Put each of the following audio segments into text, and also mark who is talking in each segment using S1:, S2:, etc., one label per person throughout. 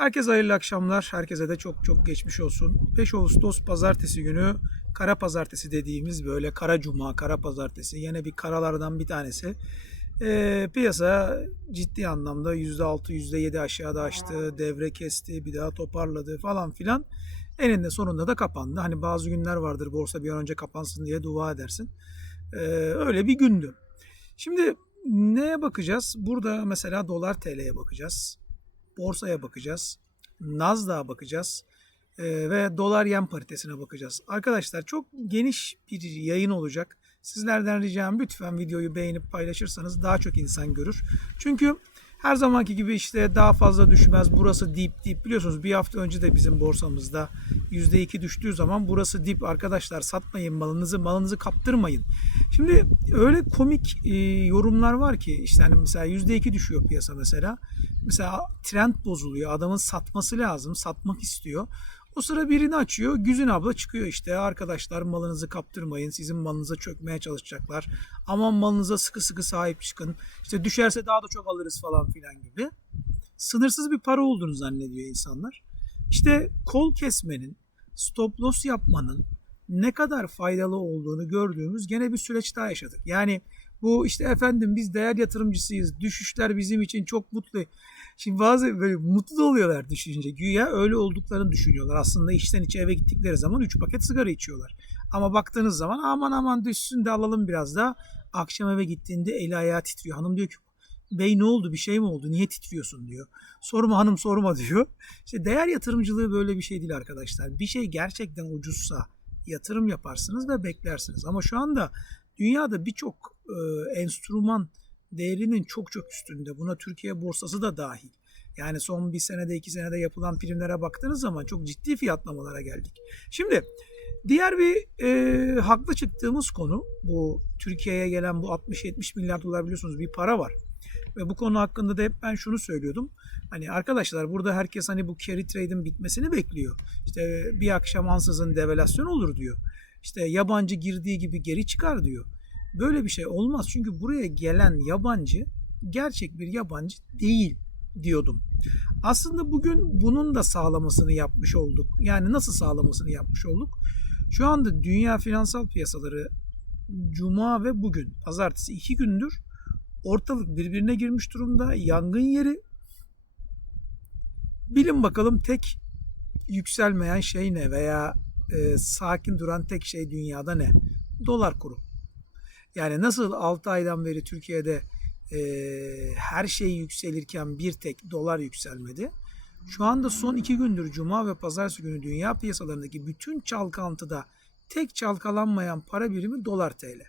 S1: Herkese hayırlı akşamlar. Herkese de çok çok geçmiş olsun. 5 Ağustos pazartesi günü kara pazartesi dediğimiz böyle kara cuma, kara pazartesi. Yine bir karalardan bir tanesi. Ee, piyasa ciddi anlamda %6, %7 aşağıda açtı. Devre kesti, bir daha toparladı falan filan. Eninde sonunda da kapandı. Hani bazı günler vardır borsa bir an önce kapansın diye dua edersin. Ee, öyle bir gündü. Şimdi neye bakacağız? Burada mesela dolar TL'ye bakacağız borsaya bakacağız. Nasdaq'a bakacağız. e, ve dolar yen paritesine bakacağız. Arkadaşlar çok geniş bir yayın olacak. Sizlerden ricam lütfen videoyu beğenip paylaşırsanız daha çok insan görür. Çünkü her zamanki gibi işte daha fazla düşmez. Burası dip dip biliyorsunuz bir hafta önce de bizim borsamızda %2 düştüğü zaman burası dip arkadaşlar satmayın malınızı malınızı kaptırmayın. Şimdi öyle komik e, yorumlar var ki işte hani mesela %2 düşüyor piyasa mesela. Mesela trend bozuluyor. Adamın satması lazım. Satmak istiyor. O sıra birini açıyor. Güzin abla çıkıyor işte. Arkadaşlar malınızı kaptırmayın. Sizin malınıza çökmeye çalışacaklar. Aman malınıza sıkı sıkı sahip çıkın. İşte düşerse daha da çok alırız falan filan gibi. Sınırsız bir para olduğunu zannediyor insanlar. İşte kol kesmenin, stop loss yapmanın ne kadar faydalı olduğunu gördüğümüz gene bir süreç daha yaşadık. Yani bu işte efendim biz değer yatırımcısıyız. Düşüşler bizim için çok mutlu. Şimdi bazı böyle mutlu oluyorlar düşünce. Güya öyle olduklarını düşünüyorlar. Aslında işten içe eve gittikleri zaman 3 paket sigara içiyorlar. Ama baktığınız zaman aman aman düşsün de alalım biraz daha. Akşam eve gittiğinde eli ayağı titriyor. Hanım diyor ki bey ne oldu bir şey mi oldu niye titriyorsun diyor. Sorma hanım sorma diyor. İşte değer yatırımcılığı böyle bir şey değil arkadaşlar. Bir şey gerçekten ucuzsa yatırım yaparsınız ve beklersiniz. Ama şu anda dünyada birçok e, enstrüman değerinin çok çok üstünde. Buna Türkiye borsası da dahil. Yani son bir senede iki senede yapılan primlere baktığınız zaman çok ciddi fiyatlamalara geldik. Şimdi diğer bir e, haklı çıktığımız konu bu Türkiye'ye gelen bu 60-70 milyar dolar biliyorsunuz bir para var. Ve bu konu hakkında da hep ben şunu söylüyordum. Hani arkadaşlar burada herkes hani bu carry trade'in bitmesini bekliyor. İşte bir akşam ansızın devalüasyon olur diyor. İşte yabancı girdiği gibi geri çıkar diyor. Böyle bir şey olmaz. Çünkü buraya gelen yabancı gerçek bir yabancı değil diyordum. Aslında bugün bunun da sağlamasını yapmış olduk. Yani nasıl sağlamasını yapmış olduk? Şu anda dünya finansal piyasaları Cuma ve bugün pazartesi iki gündür ortalık birbirine girmiş durumda. Yangın yeri. Bilin bakalım tek yükselmeyen şey ne veya e, sakin duran tek şey dünyada ne? Dolar kuru. Yani nasıl 6 aydan beri Türkiye'de e, her şey yükselirken bir tek dolar yükselmedi. Şu anda son iki gündür Cuma ve Pazartesi günü dünya piyasalarındaki bütün çalkantıda tek çalkalanmayan para birimi dolar TL.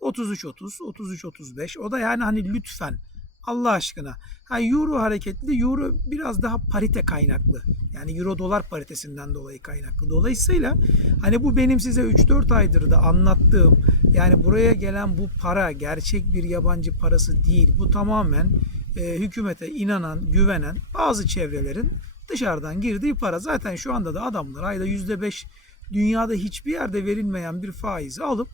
S1: 33.30, 33.35. O da yani hani lütfen Allah aşkına. Ha euro hareketli, euro biraz daha parite kaynaklı. Yani euro dolar paritesinden dolayı kaynaklı. Dolayısıyla hani bu benim size 3-4 aydır da anlattığım yani buraya gelen bu para gerçek bir yabancı parası değil. Bu tamamen e, hükümete inanan, güvenen bazı çevrelerin dışarıdan girdiği para. Zaten şu anda da adamlar ayda %5 dünyada hiçbir yerde verilmeyen bir faizi alıp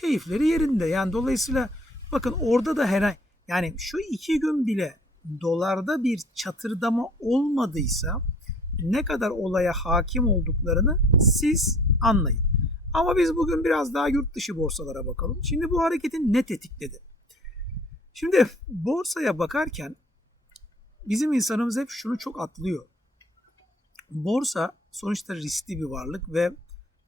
S1: keyifleri yerinde. Yani dolayısıyla bakın orada da herhangi yani şu iki gün bile dolarda bir çatırdama olmadıysa ne kadar olaya hakim olduklarını siz anlayın. Ama biz bugün biraz daha yurt dışı borsalara bakalım. Şimdi bu hareketin ne tetikledi? Şimdi borsaya bakarken bizim insanımız hep şunu çok atlıyor. Borsa sonuçta riskli bir varlık ve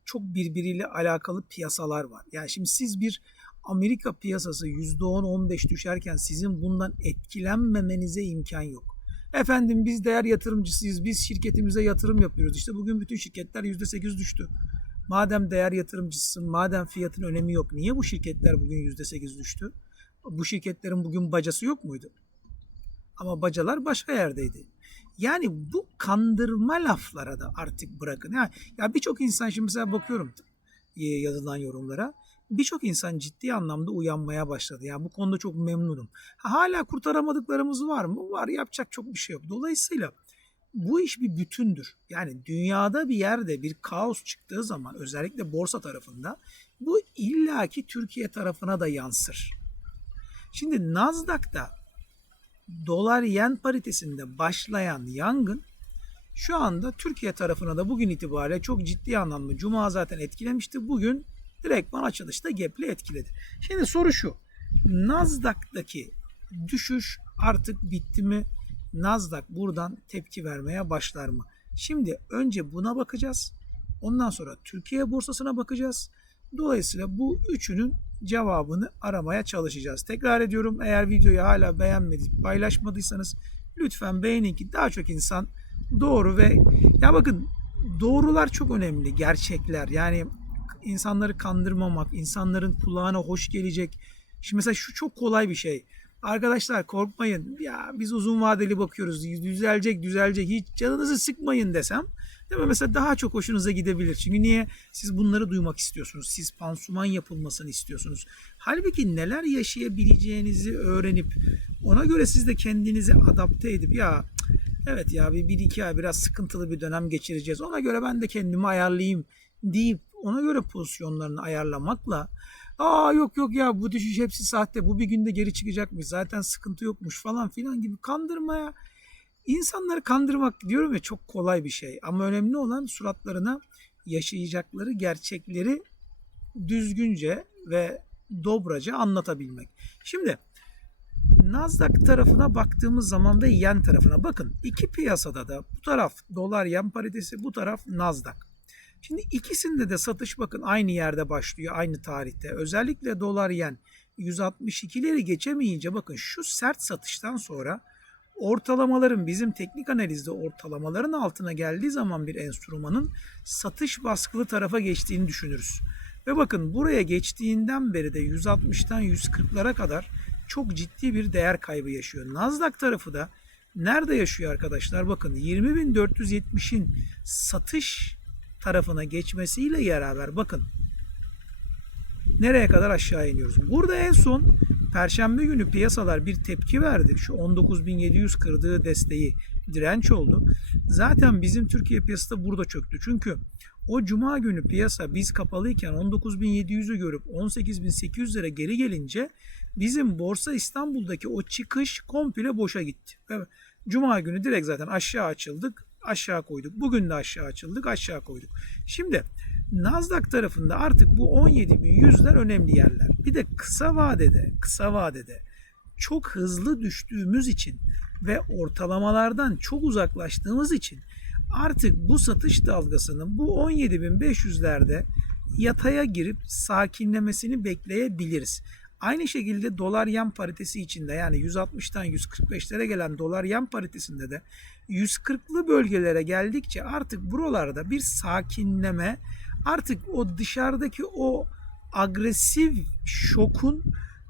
S1: çok birbiriyle alakalı piyasalar var. Yani şimdi siz bir Amerika piyasası %10-15 düşerken sizin bundan etkilenmemenize imkan yok. Efendim biz değer yatırımcısıyız, biz şirketimize yatırım yapıyoruz. İşte bugün bütün şirketler %8 düştü. Madem değer yatırımcısın, madem fiyatın önemi yok, niye bu şirketler bugün %8 düştü? Bu şirketlerin bugün bacası yok muydu? Ama bacalar başka yerdeydi. Yani bu kandırma laflara da artık bırakın. Yani, ya birçok insan şimdi mesela bakıyorum yazılan yorumlara. Birçok insan ciddi anlamda uyanmaya başladı. Yani bu konuda çok memnunum. Ha, hala kurtaramadıklarımız var mı? Var. Yapacak çok bir şey yok. Dolayısıyla bu iş bir bütündür. Yani dünyada bir yerde bir kaos çıktığı zaman özellikle borsa tarafında bu illaki Türkiye tarafına da yansır. Şimdi Nasdaq'ta dolar yen paritesinde başlayan yangın şu anda Türkiye tarafına da bugün itibariyle çok ciddi anlamda Cuma zaten etkilemişti. Bugün direktman açılışta gap'li etkiledi. Şimdi soru şu. Nasdaq'taki düşüş artık bitti mi? Nasdaq buradan tepki vermeye başlar mı? Şimdi önce buna bakacağız. Ondan sonra Türkiye borsasına bakacağız. Dolayısıyla bu üçünün cevabını aramaya çalışacağız. Tekrar ediyorum eğer videoyu hala beğenmediniz, paylaşmadıysanız lütfen beğenin ki daha çok insan doğru ve ya bakın doğrular çok önemli gerçekler yani insanları kandırmamak insanların kulağına hoş gelecek. Şimdi mesela şu çok kolay bir şey. Arkadaşlar korkmayın. Ya biz uzun vadeli bakıyoruz. Düzelecek düzelecek. Hiç canınızı sıkmayın desem değil mi? mesela daha çok hoşunuza gidebilir. Çünkü niye? Siz bunları duymak istiyorsunuz. Siz pansuman yapılmasını istiyorsunuz. Halbuki neler yaşayabileceğinizi öğrenip ona göre siz de kendinizi adapte edip ya evet ya bir, bir iki ay biraz sıkıntılı bir dönem geçireceğiz. Ona göre ben de kendimi ayarlayayım deyip ona göre pozisyonlarını ayarlamakla aa yok yok ya bu düşüş hepsi sahte bu bir günde geri çıkacakmış zaten sıkıntı yokmuş falan filan gibi kandırmaya insanları kandırmak diyorum ya çok kolay bir şey ama önemli olan suratlarına yaşayacakları gerçekleri düzgünce ve dobraca anlatabilmek. Şimdi Nasdaq tarafına baktığımız zaman ve yen tarafına bakın iki piyasada da bu taraf dolar yen paritesi bu taraf Nasdaq. Şimdi ikisinde de satış bakın aynı yerde başlıyor aynı tarihte. Özellikle dolar yen 162'leri geçemeyince bakın şu sert satıştan sonra ortalamaların bizim teknik analizde ortalamaların altına geldiği zaman bir enstrümanın satış baskılı tarafa geçtiğini düşünürüz. Ve bakın buraya geçtiğinden beri de 160'tan 140'lara kadar çok ciddi bir değer kaybı yaşıyor. Nasdaq tarafı da nerede yaşıyor arkadaşlar? Bakın 20.470'in satış tarafına geçmesiyle beraber bakın nereye kadar aşağı iniyoruz. Burada en son Perşembe günü piyasalar bir tepki verdi. Şu 19.700 kırdığı desteği direnç oldu. Zaten bizim Türkiye piyasası da burada çöktü. Çünkü o cuma günü piyasa biz kapalıyken 19.700'ü görüp 18.800'lere geri gelince bizim Borsa İstanbul'daki o çıkış komple boşa gitti. Cuma günü direkt zaten aşağı açıldık, aşağı koyduk. Bugün de aşağı açıldık, aşağı koyduk. Şimdi Nasdaq tarafında artık bu 17.100'ler önemli yerler. Bir de kısa vadede, kısa vadede çok hızlı düştüğümüz için ve ortalamalardan çok uzaklaştığımız için artık bu satış dalgasının bu 17.500'lerde yataya girip sakinlemesini bekleyebiliriz. Aynı şekilde dolar yen paritesi içinde yani 160'tan 145'lere gelen dolar yen paritesinde de 140'lı bölgelere geldikçe artık buralarda bir sakinleme artık o dışarıdaki o agresif şokun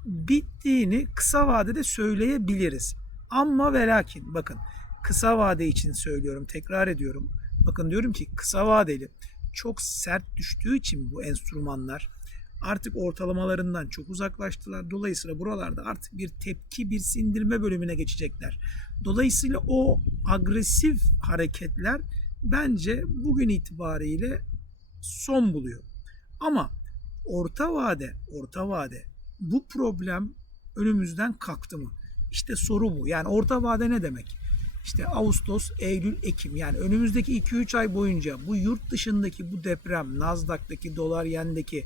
S1: bittiğini kısa vadede söyleyebiliriz. Ama ve lakin bakın kısa vade için söylüyorum tekrar ediyorum. Bakın diyorum ki kısa vadeli çok sert düştüğü için bu enstrümanlar artık ortalamalarından çok uzaklaştılar. Dolayısıyla buralarda artık bir tepki, bir sindirme bölümüne geçecekler. Dolayısıyla o agresif hareketler bence bugün itibariyle son buluyor. Ama orta vade, orta vade bu problem önümüzden kalktı mı? İşte soru bu. Yani orta vade ne demek? İşte Ağustos, Eylül, Ekim yani önümüzdeki 2-3 ay boyunca bu yurt dışındaki bu deprem, Nasdaq'taki, dolar yendeki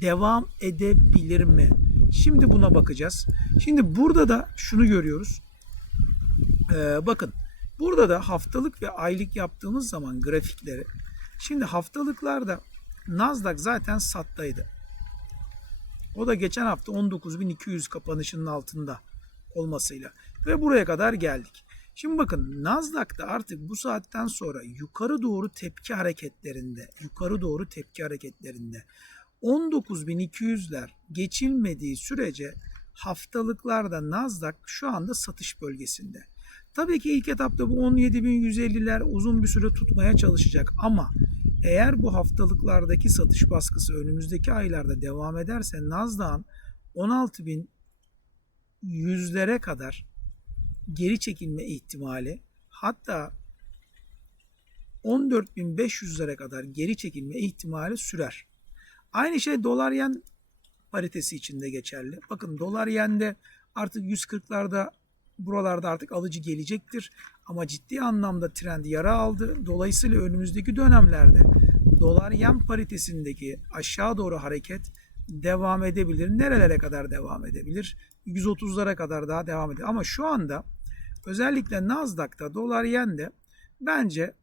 S1: devam edebilir mi? Şimdi buna bakacağız. Şimdi burada da şunu görüyoruz. Ee, bakın burada da haftalık ve aylık yaptığımız zaman grafikleri. Şimdi haftalıklarda Nasdaq zaten sattaydı. O da geçen hafta 19.200 kapanışının altında olmasıyla ve buraya kadar geldik. Şimdi bakın Nasdaq'ta artık bu saatten sonra yukarı doğru tepki hareketlerinde, yukarı doğru tepki hareketlerinde 19.200'ler geçilmediği sürece haftalıklarda Nasdaq şu anda satış bölgesinde. Tabii ki ilk etapta bu 17.150'ler uzun bir süre tutmaya çalışacak ama eğer bu haftalıklardaki satış baskısı önümüzdeki aylarda devam ederse Nasdaq'ın 16.100'lere kadar geri çekilme ihtimali hatta 14.500'lere kadar geri çekilme ihtimali sürer. Aynı şey dolar yen paritesi için de geçerli. Bakın dolar yende artık 140'larda Buralarda artık alıcı gelecektir. Ama ciddi anlamda trend yara aldı. Dolayısıyla önümüzdeki dönemlerde dolar yen paritesindeki aşağı doğru hareket devam edebilir. Nerelere kadar devam edebilir? 130'lara kadar daha devam edebilir. Ama şu anda özellikle Nasdaq'ta dolar yen de bence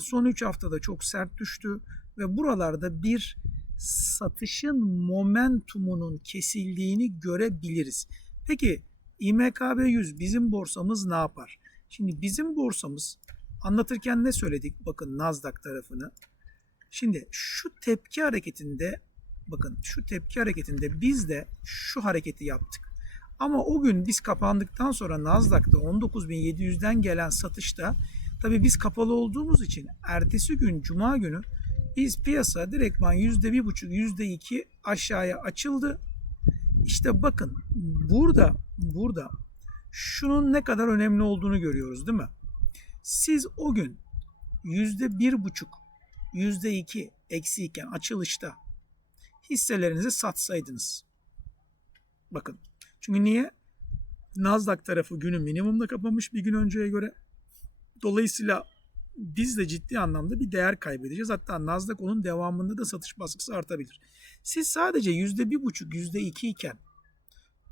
S1: son 3 haftada çok sert düştü ve buralarda bir satışın momentumunun kesildiğini görebiliriz. Peki İMKB 100 bizim borsamız ne yapar? Şimdi bizim borsamız anlatırken ne söyledik? Bakın Nasdaq tarafını. Şimdi şu tepki hareketinde bakın şu tepki hareketinde biz de şu hareketi yaptık. Ama o gün biz kapandıktan sonra Nasdaq'ta 19.700'den gelen satışta tabii biz kapalı olduğumuz için ertesi gün Cuma günü biz piyasa direktman %1,5 %2 aşağıya açıldı. İşte bakın burada burada şunun ne kadar önemli olduğunu görüyoruz değil mi? Siz o gün %1,5 %2 eksiyken açılışta hisselerinizi satsaydınız. Bakın. Çünkü niye? Nasdaq tarafı günü minimumda kapamış bir gün önceye göre. Dolayısıyla biz de ciddi anlamda bir değer kaybedeceğiz. Hatta Nasdaq onun devamında da satış baskısı artabilir. Siz sadece yüzde bir buçuk, yüzde iki iken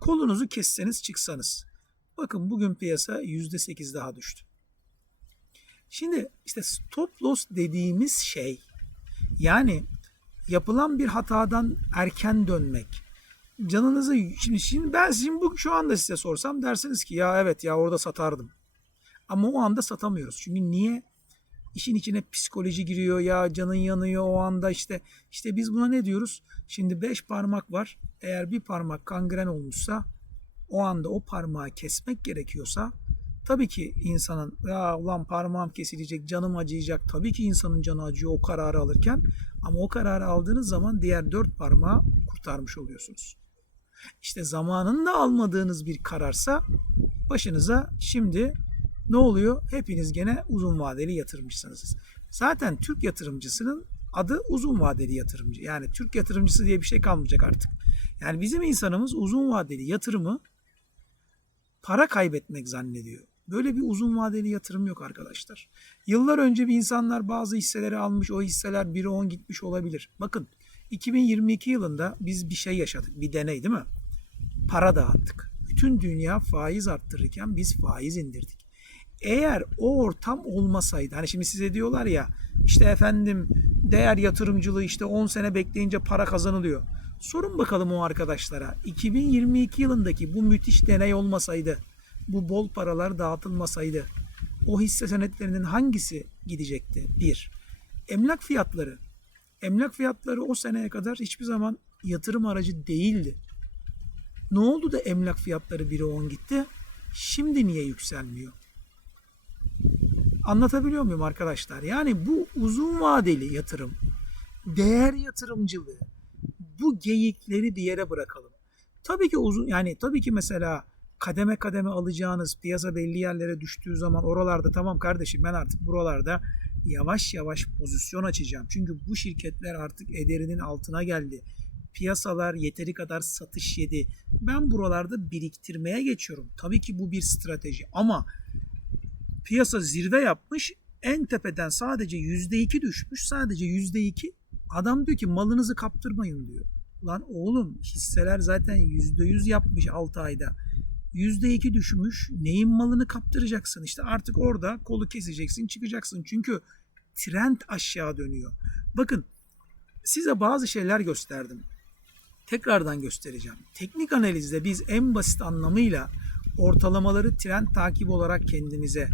S1: kolunuzu kesseniz çıksanız. Bakın bugün piyasa yüzde sekiz daha düştü. Şimdi işte stop loss dediğimiz şey yani yapılan bir hatadan erken dönmek. Canınızı şimdi, şimdi ben şimdi bu şu anda size sorsam dersiniz ki ya evet ya orada satardım. Ama o anda satamıyoruz. Çünkü niye? İşin içine psikoloji giriyor ya canın yanıyor o anda işte işte biz buna ne diyoruz? Şimdi beş parmak var. Eğer bir parmak kangren olmuşsa o anda o parmağı kesmek gerekiyorsa tabii ki insanın ya ulan parmağım kesilecek canım acıyacak tabii ki insanın canı acıyor o kararı alırken ama o kararı aldığınız zaman diğer dört parmağı kurtarmış oluyorsunuz. İşte zamanında almadığınız bir kararsa başınıza şimdi ne oluyor? Hepiniz gene uzun vadeli yatırımcısınız. Zaten Türk yatırımcısının adı uzun vadeli yatırımcı. Yani Türk yatırımcısı diye bir şey kalmayacak artık. Yani bizim insanımız uzun vadeli yatırımı para kaybetmek zannediyor. Böyle bir uzun vadeli yatırım yok arkadaşlar. Yıllar önce bir insanlar bazı hisseleri almış, o hisseler 1'e 10 gitmiş olabilir. Bakın 2022 yılında biz bir şey yaşadık, bir deney değil mi? Para dağıttık. Bütün dünya faiz arttırırken biz faiz indirdik. Eğer o ortam olmasaydı, hani şimdi size diyorlar ya, işte efendim değer yatırımcılığı işte 10 sene bekleyince para kazanılıyor. Sorun bakalım o arkadaşlara. 2022 yılındaki bu müthiş deney olmasaydı, bu bol paralar dağıtılmasaydı o hisse senetlerinin hangisi gidecekti? Bir, emlak fiyatları. Emlak fiyatları o seneye kadar hiçbir zaman yatırım aracı değildi. Ne oldu da emlak fiyatları 1'e 10 gitti? Şimdi niye yükselmiyor? Anlatabiliyor muyum arkadaşlar? Yani bu uzun vadeli yatırım, değer yatırımcılığı, bu geyikleri bir yere bırakalım. Tabii ki uzun yani tabii ki mesela kademe kademe alacağınız piyasa belli yerlere düştüğü zaman oralarda tamam kardeşim ben artık buralarda yavaş yavaş pozisyon açacağım. Çünkü bu şirketler artık ederinin altına geldi. Piyasalar yeteri kadar satış yedi. Ben buralarda biriktirmeye geçiyorum. Tabii ki bu bir strateji ama piyasa zirve yapmış. En tepeden sadece %2 düşmüş. Sadece %2. Adam diyor ki malınızı kaptırmayın diyor. Lan oğlum hisseler zaten %100 yapmış 6 ayda. %2 düşmüş. Neyin malını kaptıracaksın? İşte artık orada kolu keseceksin, çıkacaksın. Çünkü trend aşağı dönüyor. Bakın size bazı şeyler gösterdim. Tekrardan göstereceğim. Teknik analizde biz en basit anlamıyla ortalamaları trend takip olarak kendimize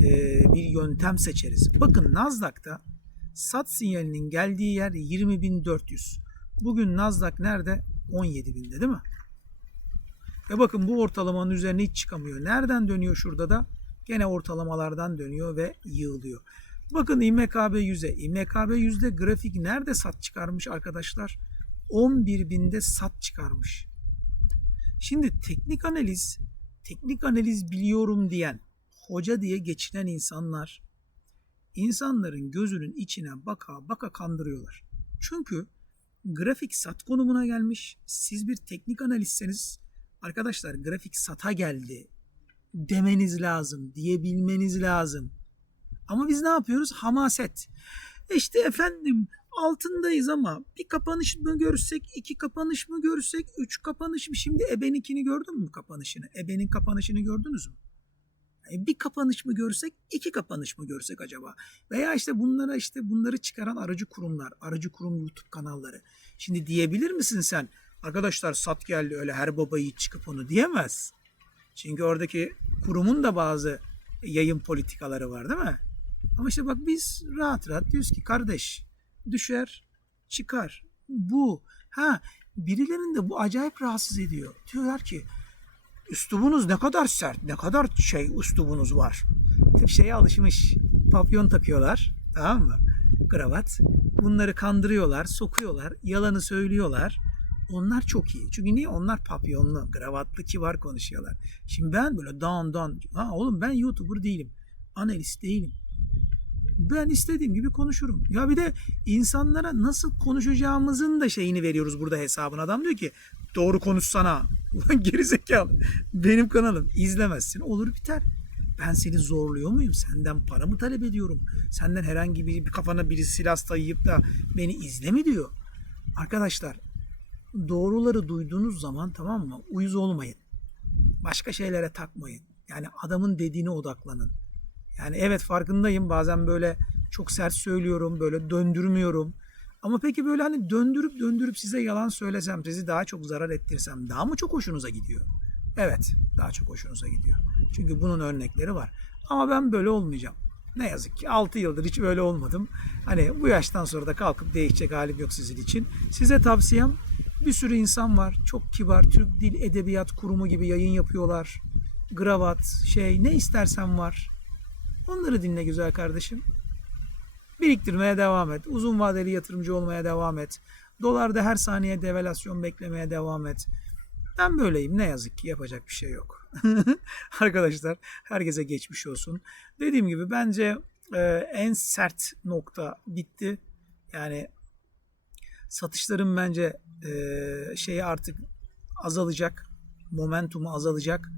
S1: e, bir yöntem seçeriz. Bakın Nasdaq'ta sat sinyalinin geldiği yer 20.400. Bugün Nasdaq nerede? 17.000'de değil mi? Ve bakın bu ortalamanın üzerine hiç çıkamıyor. Nereden dönüyor şurada da? Gene ortalamalardan dönüyor ve yığılıyor. Bakın İMKB 100'e. İMKB 100'de grafik nerede sat çıkarmış arkadaşlar? 11.000'de sat çıkarmış. Şimdi teknik analiz, teknik analiz biliyorum diyen, hoca diye geçinen insanlar insanların gözünün içine baka baka kandırıyorlar. Çünkü grafik sat konumuna gelmiş. Siz bir teknik analistseniz arkadaşlar grafik sata geldi demeniz lazım, diyebilmeniz lazım. Ama biz ne yapıyoruz? Hamaset. İşte efendim altındayız ama bir kapanış mı görsek, iki kapanış mı görsek, üç kapanış mı? Şimdi Eben'inkini gördün mü kapanışını? Eben'in kapanışını gördünüz mü? Yani bir kapanış mı görsek, iki kapanış mı görsek acaba? Veya işte bunlara işte bunları çıkaran aracı kurumlar, aracı kurum YouTube kanalları. Şimdi diyebilir misin sen? Arkadaşlar sat geldi öyle her baba yiğit çıkıp onu diyemez. Çünkü oradaki kurumun da bazı yayın politikaları var değil mi? Ama işte bak biz rahat rahat diyoruz ki kardeş düşer çıkar. Bu ha birilerinin de bu acayip rahatsız ediyor. Diyorlar ki üslubunuz ne kadar sert, ne kadar şey üslubunuz var. Tabii şeye alışmış. Papyon takıyorlar. Tamam mı? Kravat. Bunları kandırıyorlar, sokuyorlar, yalanı söylüyorlar. Onlar çok iyi. Çünkü niye? Onlar papyonlu, kravatlı, kibar konuşuyorlar. Şimdi ben böyle dan dan. Ha oğlum ben YouTuber değilim. Analist değilim. Ben istediğim gibi konuşurum. Ya bir de insanlara nasıl konuşacağımızın da şeyini veriyoruz burada hesabına. Adam diyor ki doğru konuşsana. Ulan gerizekalı. Benim kanalım. izlemezsin. Olur biter. Ben seni zorluyor muyum? Senden para mı talep ediyorum? Senden herhangi bir, kafana birisi silah dayayıp da beni izle mi diyor? Arkadaşlar doğruları duyduğunuz zaman tamam mı? Uyuz olmayın. Başka şeylere takmayın. Yani adamın dediğine odaklanın. Yani evet farkındayım bazen böyle çok sert söylüyorum, böyle döndürmüyorum. Ama peki böyle hani döndürüp döndürüp size yalan söylesem, sizi daha çok zarar ettirsem daha mı çok hoşunuza gidiyor? Evet, daha çok hoşunuza gidiyor. Çünkü bunun örnekleri var. Ama ben böyle olmayacağım. Ne yazık ki 6 yıldır hiç böyle olmadım. Hani bu yaştan sonra da kalkıp değişecek halim yok sizin için. Size tavsiyem bir sürü insan var. Çok kibar Türk Dil Edebiyat Kurumu gibi yayın yapıyorlar. Gravat, şey ne istersen var. Onları dinle güzel kardeşim. Biriktirmeye devam et. Uzun vadeli yatırımcı olmaya devam et. Dolarda her saniye devalüasyon beklemeye devam et. Ben böyleyim. Ne yazık ki yapacak bir şey yok. Arkadaşlar herkese geçmiş olsun. Dediğim gibi bence e, en sert nokta bitti. Yani satışların bence e, şeyi artık azalacak. Momentumu azalacak.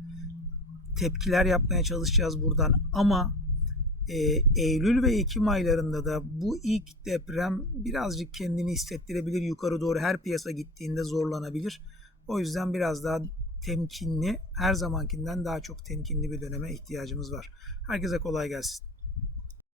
S1: Tepkiler yapmaya çalışacağız buradan ama e, Eylül ve Ekim aylarında da bu ilk deprem birazcık kendini hissettirebilir. Yukarı doğru her piyasa gittiğinde zorlanabilir. O yüzden biraz daha temkinli, her zamankinden daha çok temkinli bir döneme ihtiyacımız var. Herkese kolay gelsin.